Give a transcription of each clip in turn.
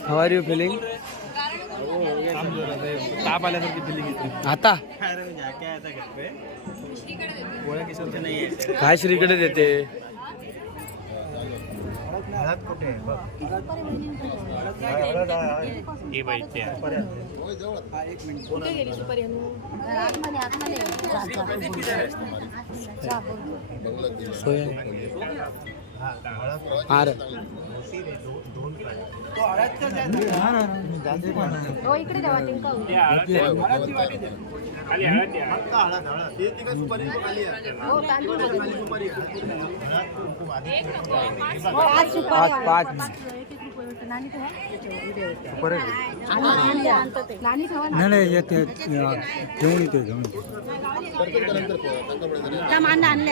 How are you feeling ताप आल्यासारखी feeling येते आता गोळ्या किशोरच्या नाही आहे काय श्रीकडे देते? हे बाई ते कुठे गेली सुपारी हो इकडे द्या हो तांदूळ पाच. पाच सुपारी पाच एक एक रुपये वाटतं. नाणी ठेवा आणि- आणि आणतं ते. नाणी ठेवा ना. नाही येते घेऊन येते घेऊन त्या मांडा आणले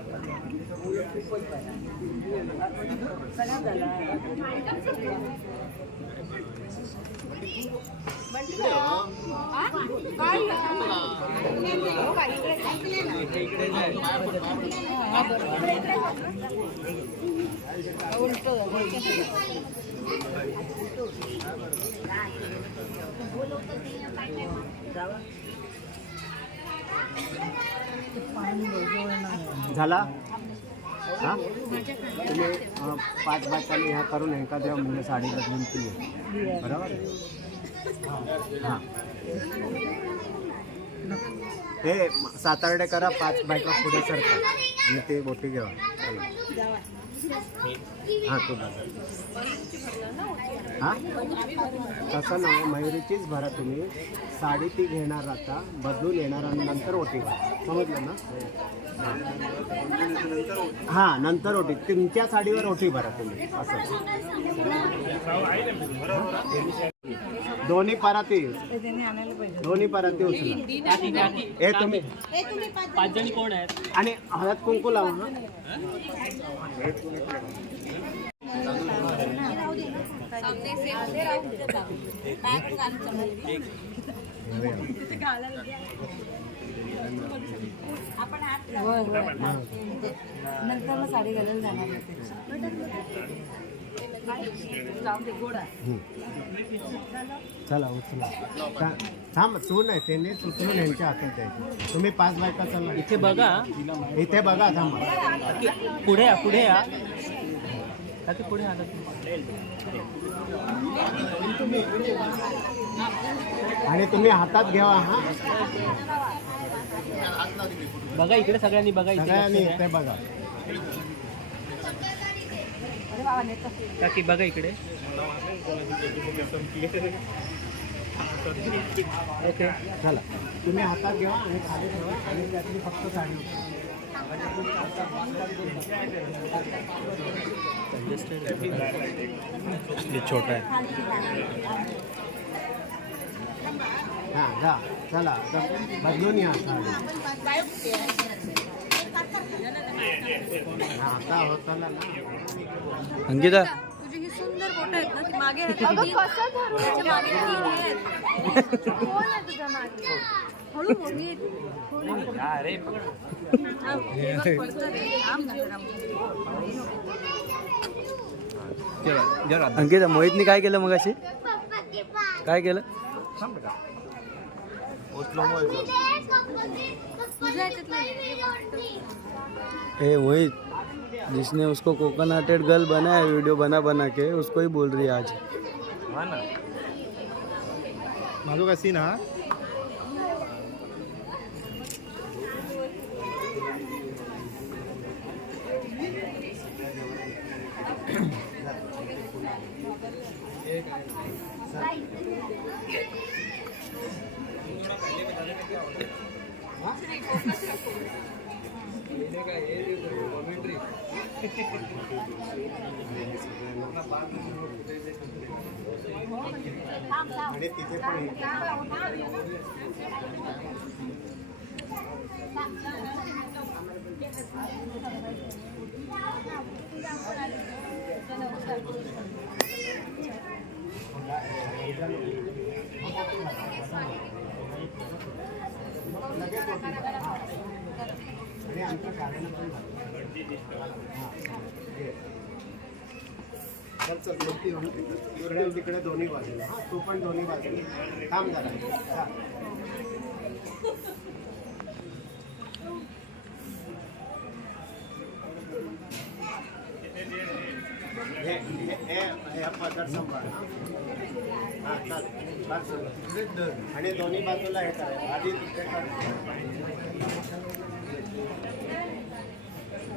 झाला? हां? तुम्ही अं, पाच बायकांनी ह्या करून एका द्या म्हणजे साडी बदलून ती आहे. बरोबर हां. हे सातारडे करा पाच बायका पुढे सरका. आणि ते बोटी घेवा. हां तू हां? तसं नाही मयुरीचीच भरा तुम्ही. साडी ती घेणार आता बदलून येणार आणि नंतर ओटी भरा समजलं ना? हां नंतर ओटी तुमच्या साडीवर ओटी भरा तुम्ही असं. दोन्ही पराती. दोन्ही पराती उचला. हे तुम्ही. पाच जणी कोण आहेत आणि हळद कुंकू लावा हा. नंतर मग साडी घालायला जाणार चला उचला. था- थांब तू नाही त्यांनी उचलून यांच्या हातात द्यायची तुम्ही पाच बायका चला इथे बघा. इथे बघा थांबा. पुढे या पुढे या. काकी पुढे आला? आणि तुम्ही हातात घ्यावा हा. बघा इकडे सगळ्यांनी बघा इथे बघा. काकी बघा इकडे. ओके. चला. तुम्ही हातात घ्या आणि खाली ठेवा आणि त्यातली फक्त साडी छोटा आहे. हा जा. चला आता बदलून या. हा आता होताला ना. अंकिता. तुझी ही सुंदर फोटो आहेत ना ती मागे आहेत. ना, ती- त्याच्यामागे तीन आहेत. कोण आहे तुझ्या मागे? हळू बोल, मी- अरे थांब, हे बघ, पडतं रे. थांब ना जरा. अंकिता मोहितनी काय केलं मग अशी काय केलं. ए वही जिसने उसको कोकोनटेड गर्ल बनाया वीडियो बना बना के उसको ही बोल रही है आज। हा ना। का सीन हा? आणि तिथे पण हे. आणि आमच्या गाड्यांना पण झालं. हां. हे. तिकडे. इकडे तिकडे दोन्ही बाजूला हा तू पण दोन्ही बाजूला थांब जरा आणि हे हे हे- हे पदर सांभाळ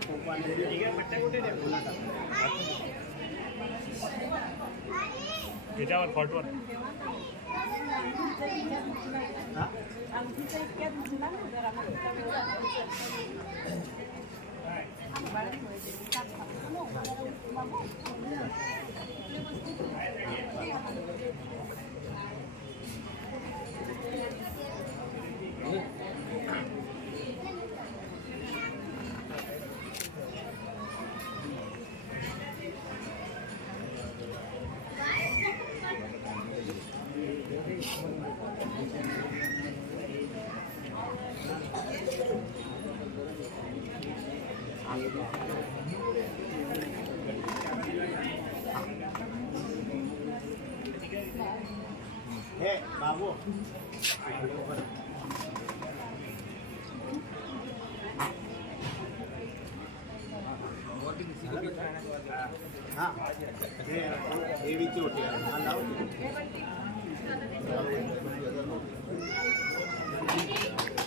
सगळे हळद कुंकू आणि त्याच्यावर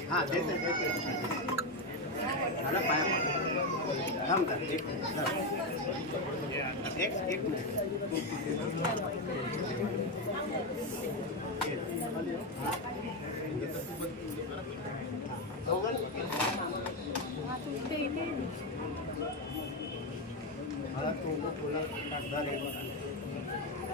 हां देते देते झालं पाया थांब का एक मिनिट, एक एक मिनिट.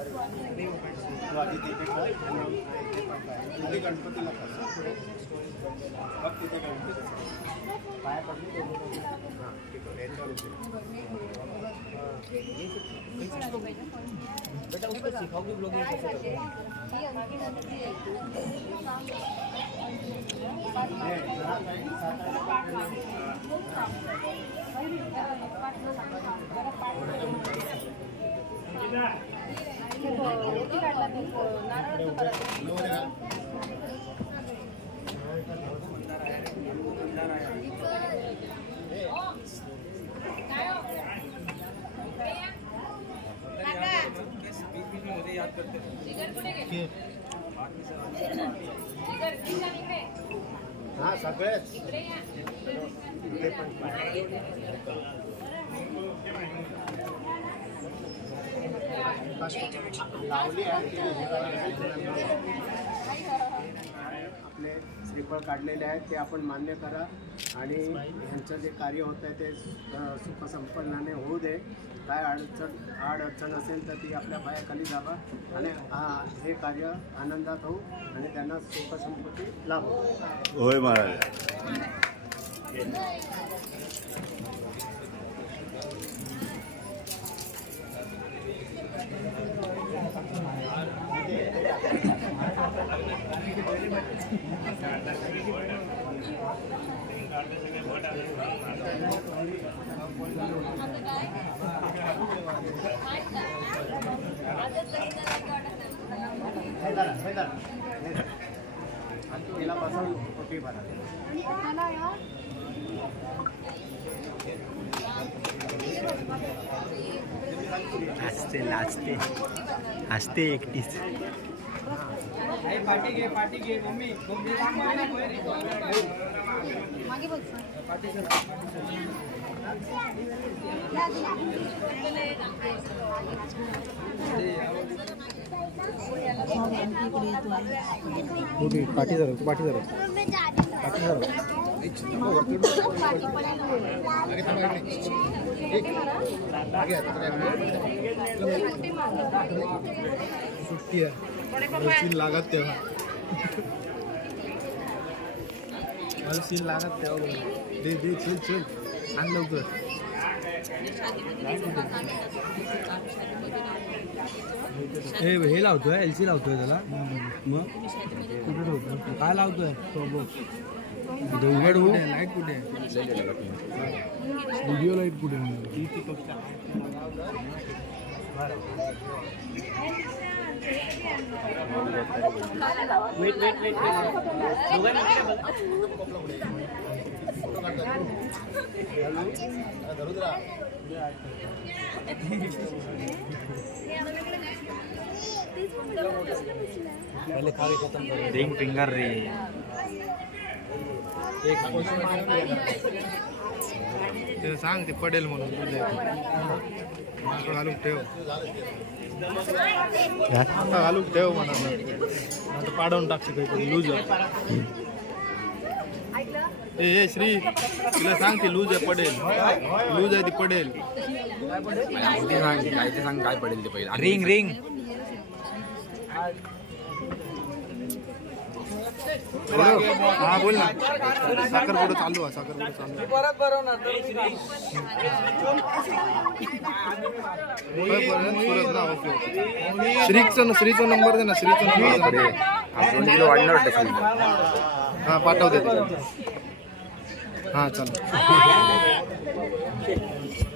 तिथे जा. हा. मला तोंड तुला टाकता नाही तू पण पाया पड ना दोन्ही बाजूला. तू आधी तिथे कर आणि मग इथे पण पाय. आधी गणपतीला कर पुढे बघ तिथे गणपती पाया पडली दोन्ही बाजूला. हां, ठीक आहे. याच्यावर उभी. हे, जरा काही सात- हा सगळेच इथे पण पाय. लावली हे. आपले श्रीफळ काढलेले आहेत ते आपण मान्य करा. आणि यांचं जे कार्य होत आहे ते सुखसंपन्नाने होऊ दे. काय अडचण आड अडचण असेल तर ती आपल्या पायाखाली जावा. आणि हा हे कार्य आनंदात होऊ आणि त्यांना सुखसंपत्ती लाभो. होय महाराज. हे धरा, असते धरा, हे पार्टी घे तिला मम्मी. पाठी जरा तू पाठी जरा सुट्टी आहे. सीन लागत तेव्हा. सीन लागत बोल. दे दे चल चल. आण लवकर. हे हे लावतोय एल सी लावतोय त्याला. मग? कुठे ठेवतो काय लावतोय? दोघड लाइट कुठे व्हिडिओ लाइट कुठे वेट वेट वेट दोघांना रिंग फिंगर रे ते सांग ते पडेल म्हणून घालून ठेव. आता घालून ठेव म्हणा. आता पाडवून टाकते काहीतरी लूज ए ए, श्री तिला सांग ती लूज आहे पडेल. लूज आहे ती पडेल रिंग रिंग हा बोल ना साखर पुढे चालू आहे साखर पुढे चालू ओके ओके. श्रीचा श्रीचा नंबर दे ना श्रीचा नंबर दे ना. हा पाठवते ते. हा चल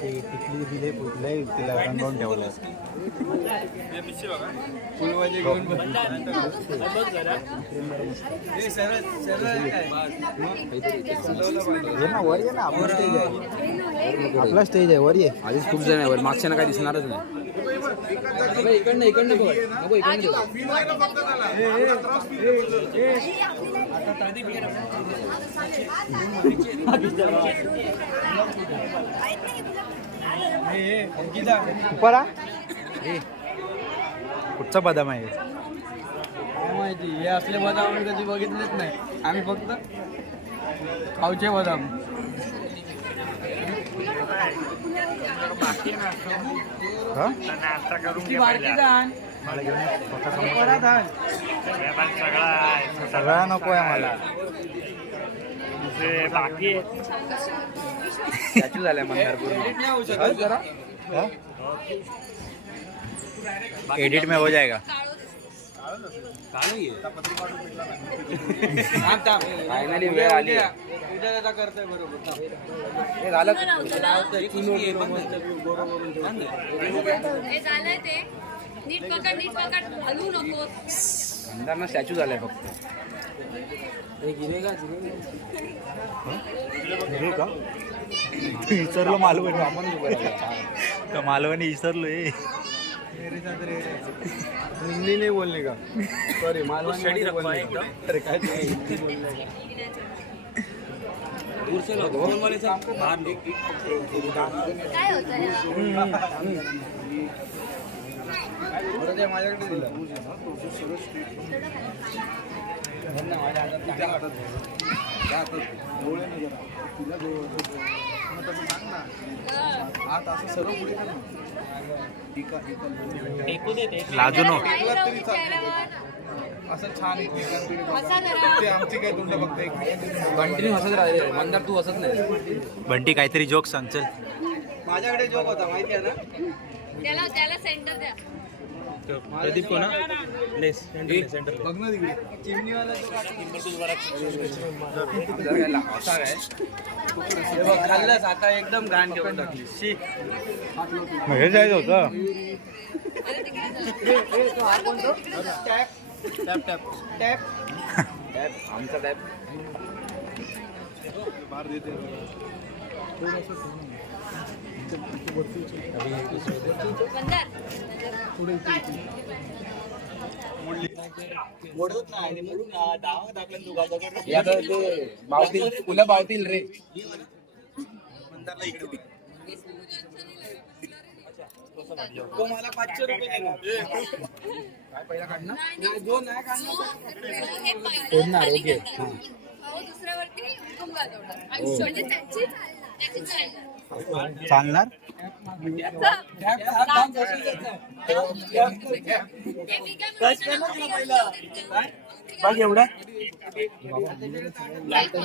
ते टिकली दिले नाही तिला रंगवून ठेवलं ये ना वर ये ना आपला स्टेज आहे. आपला स्टेज आहे वर ये. आधीच खूप जण आहे वर मागच्या काय दिसणारच नाही. इकडनं इकडनं बघ. नको इकडनं परा कुठचा बदाम आहे? माहिती हे असले बदाम आम्ही कधी बघितलेच नाही. आम्ही फक्त खाऊचे बदाम. हा? मला घेऊन ये. स्वतः समोर. सगळा नको आहे मला. बाकी स्टॅच्यू झालाय होऊ शकत. जरा. एडिट में हो जाएगा उद्या- वेळ आली. हे झालं. लावतोय, तीन किलो मस्त बरोबर ठेवतोय. हे झालंय ते विसरलो मालवणी. का मालवणी विसरलो ए हिंदी नाही बोलणे का? सॉरी मालवणी बोलणे अरे काय ते हिंदी बोलणे काय होतं ह्याला? बरं ते माझ्याकडे दिलं. आता असं सर्व पुढे कर ना. एका- एका- लाजू नो काय राहू चेहऱ्यावर? असं छान एकमेकांकडे बघा. हसा जरा. ते आमची काय तोंड बघता एक कंटिन्यू हसत राहिले मंदार तू हसत नाही. बंटी काहीतरी जोक सांग चल. माझ्याकडे जोक होता माहिती आहे ना? त्याला त्याला सेंटर द्या. प्रदीप कोणा लेस सेंटर बघ ना तिकडे. चिमणीवाला खाल्लंच आता एकदम घाण ठेवून टाकली. शी. हे जायचं होतं. टॅप टॅप टॅप टॅप आमचा टॅप बाहेर देते. बंदर हे आता ते बावतील फुलं बावतील रे. तो मला पाचशे रुपये देणार काय पहिला काढणार दोन हे. तोडणार, ओके. दुसऱ्यावरती म्हणजे त्यांची त्याची चालणार चालणार बघ एवढा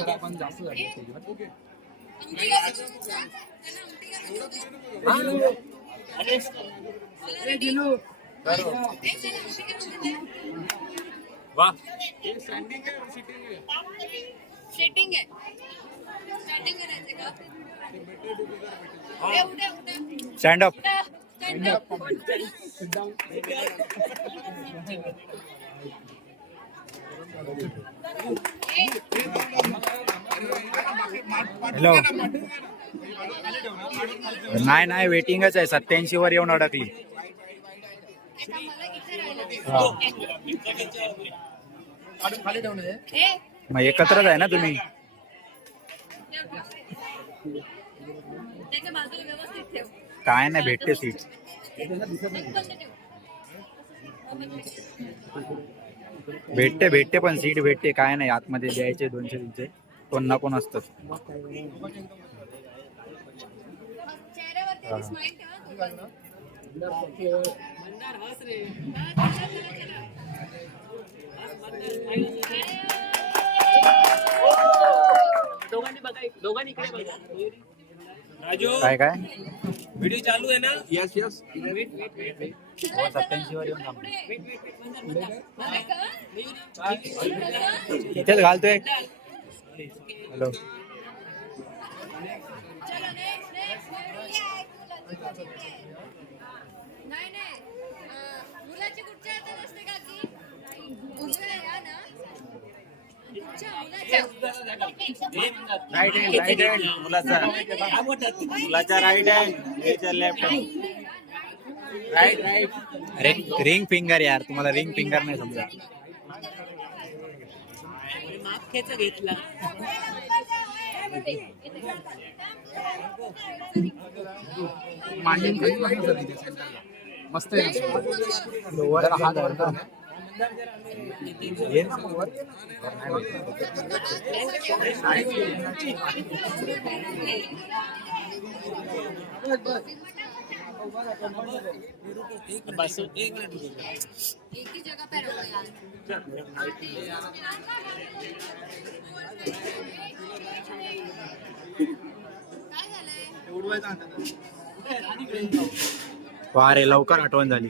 आपण जास्त झाली सेटिंग आहे स्टँडिंग करायचं का उद्या उद्या उद्या स्टँड अप हॅलो नाही नाही वेटिंगच आहे. सत्याऐंशी वर येऊन अडकली. मग एकत्रच आहे ना तुम्ही? काय नाही भेटते सीट भेटते भेटते पण सीट भेटते काय नाही आतमध्ये द्यायचे दोनशे तीनशे. कोण ना कोण असतं दोघांना. दोघांनी बघा दोघांनी इकडे बघा. काय काय? व्हिडिओ चालू आहे ना? यस यस हो, सत्याऐंशी वर येऊन थांबलो. इथेच घालतोय. हॅलो चलो नेक्स्ट नेक्स्ट नाही नाही अं, मुलाची कुठच्या हातात असते का की उजव्या या ना कुठच्या मुलाच्या राईट हँड राईट हँड मुलाचा. मुलाचा right hand left. Hand right right. अरे रिंग फिंगर यार. तुम्हाला रिंग फिंगर नाही समजा घेतला मांडीन मस्त आहे हात बस एक मिनट एक ही जगह पे रहो यार काय झालंय वा रे लवकर आठवण झाली.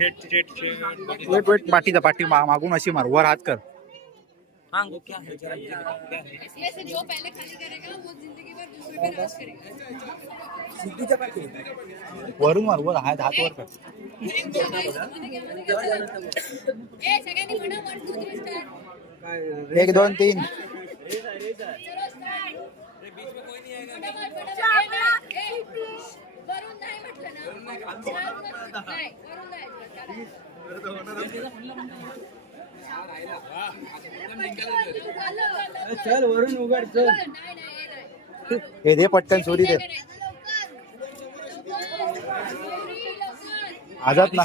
वेट वेट पाठीचा पाठी मा- मागून अशी मार वर हात कर. इसमें से जो पहले खाली करेगा वो जिंदगी भर दूसरे पे राज करेगा. वरून मार वर हात हात वर कर. एक दोन तीन. चलो स्टार्ट फटाफट फटाफट. ए. वरून नाही म्हटलं ना नाही वरून नाही चल वरून उघड चल नाही नाही हे नाही हे दे पटकन सोडी दे आजात ना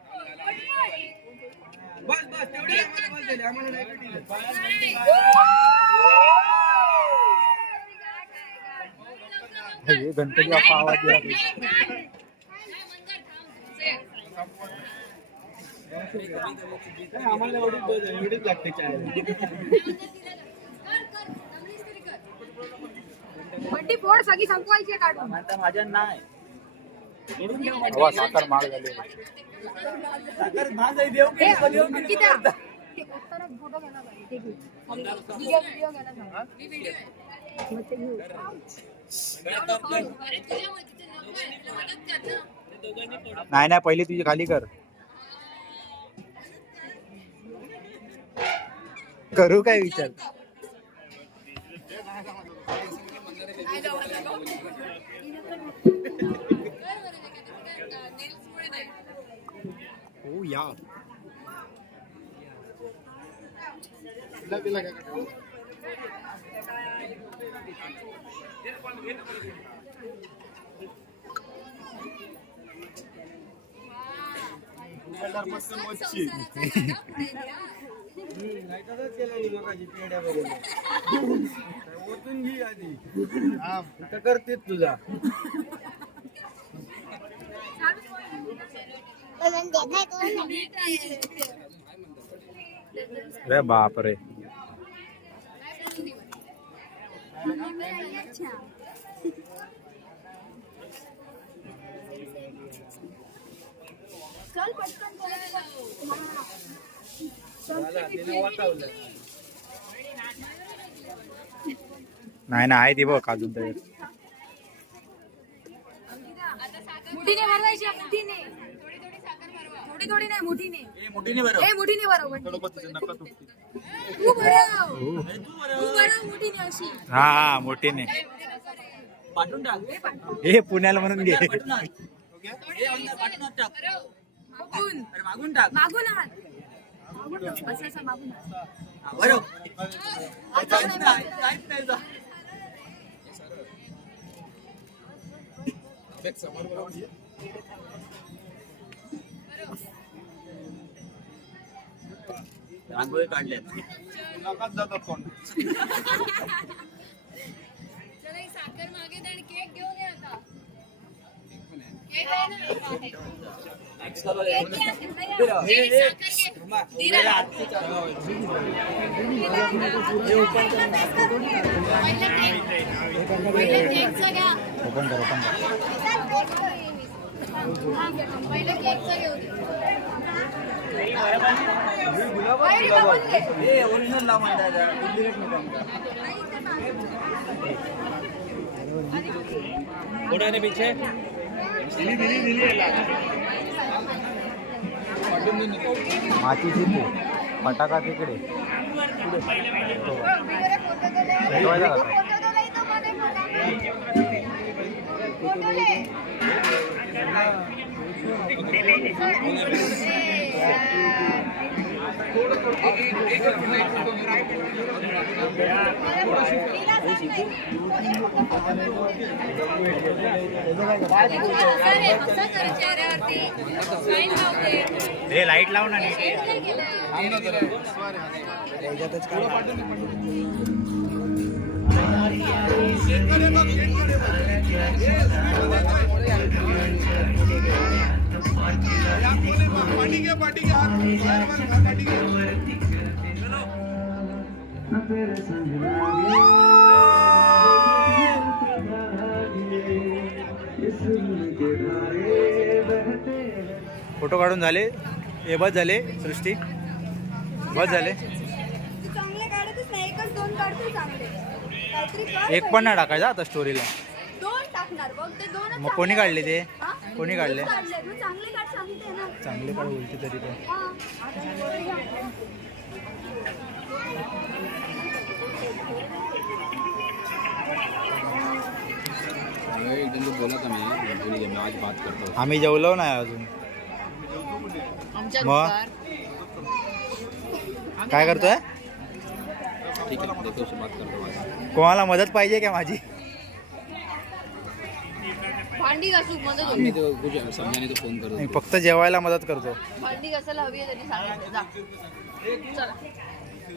बस बस तेवढी आम्हाला बस झाली, आम्हाला नाही भेटली. हे गणपती बाप्पा आवाज. काय आम्हाला एवढी बस झाली, एवढीच लागते चाय. बंटी फोड सगळी संपवायची काढून. आता माझ्या नाही. हवा साखर माळ झाली. साखर महाग. नाही नाही पहिली तुझी खाली कर. करू काय विचार? हो मी मगाशी पेढ्या वगैरे. ओतून घे आधी तर करतेच तुझा अरे बाप रे. नाही ना आहे ती बघ अजून तर. मुठीने थोडी नाही मुठीने. ए मुठीने भरव. तू भरव. तू भरव. मुठीने अशी. हा हा मोठीने. हे पुण्याला म्हणून घे. मागून. मागून आण मागून आण. असं असं मागून आण. आता नाही मागून आण. रांगोळी काढल्यात. नकाच जातात कोण चला ही साखर मागे आणि केक घेऊन ये आता. केक आहे. ना? केक घे, हे साखर घे. दिरा. पहिले केकचं घ्या. ओपन कर ओपन कर. पहिले केकचं घेऊ दे. बाहेर बघून घे. ओरिजिनल लाव म्हणतात डुप्लिकेट मातीची ते फटाका तिकडे पेटवायला हे लाइट लाव ना नीट. फोटो काढून झाले. हे बस झाले सृष्टी. बस झाले. चांगले काढतच नाही एकच दोन काढतो चांगले. एक पण नाही टाकायचा आता स्टोरीला दोन टाकणार बघ ते दोनच मग कोणी काढले ते? कोणी काढले? चांगले काढ सांगते ना. चांगले काढ बोलते तरी पण. आता story घ्या. एकदम तो बोला था मैं बोली मैं आज बात करता हूँ। आम्ही जेवलो नाही अजून. मग? काय करतोय? ठीक बात करता। कोणाला मदत पाहिजे का माझी? भांडी घासू मदत हम नहीं तो कुछ समझाने तो फोन कर नाही, दो फक्त जेवायला मदत करतो. भांडी घासायला हवी आहे त्यांनी सांगितलं. जा. चला.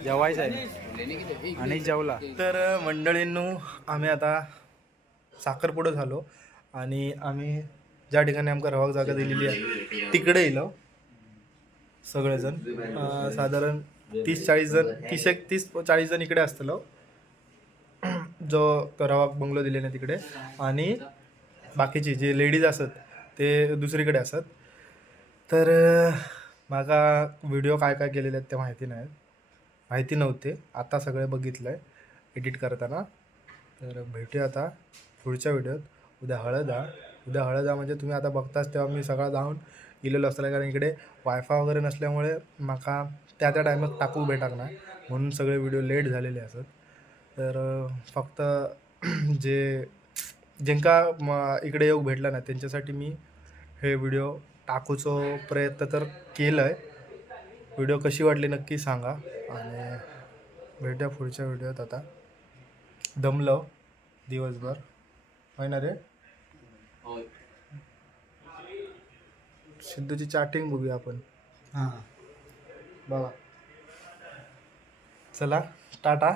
जेवायचं आहे लेने की आणि जेवला. तर मंडळींनो आम्ही आता साखरपुडं झालो. आणि आम्ही ज्या ठिकाणी आमका रवाक जागा दिलेली आहे तिकडे येलो सगळेजण. अं, साधारण तीस चाळीस जण तीस एक तीस चाळीस जण इकडे असतलो जो करावा बंगलो दिलेला तिकडे. आणि बाकीचे जे लेडीज असत ते दुसरीकडे असत तर अं, माका व्हिडिओ काय काय केलेले आहेत ते माहिती नाही. माहिती नव्हते. आता सगळे बघितलं आहे एडिट करताना. तर भेटूया आता पुढच्या व्हिडिओत. उद्या हळद. जा उद्या हळद जा म्हणजे तुम्ही आता बघताच तेव्हा मी सगळा जाऊन गेलेलो असताना कारण इकडे वायफाय वगैरे नसल्यामुळे माका त्या त्या टायमात टाकू भेटाक नाही म्हणून सगळे व्हिडिओ लेट झालेले असत. तर फक्त जे जेंका म- इकडे येऊ भेटला नाही त्यांच्यासाठी मी हे व्हिडिओ टाकूचो प्रयत्न तर केलं आहे व्हिडिओ कशी वाटली नक्की सांगा. आणि भेटूया पुढच्या व्हिडिओत आता. दमलो दिवसभर. होय ना रे? सिद्धूची चॅटिंग बघूया आपण. हां. बघा. चला टाटा.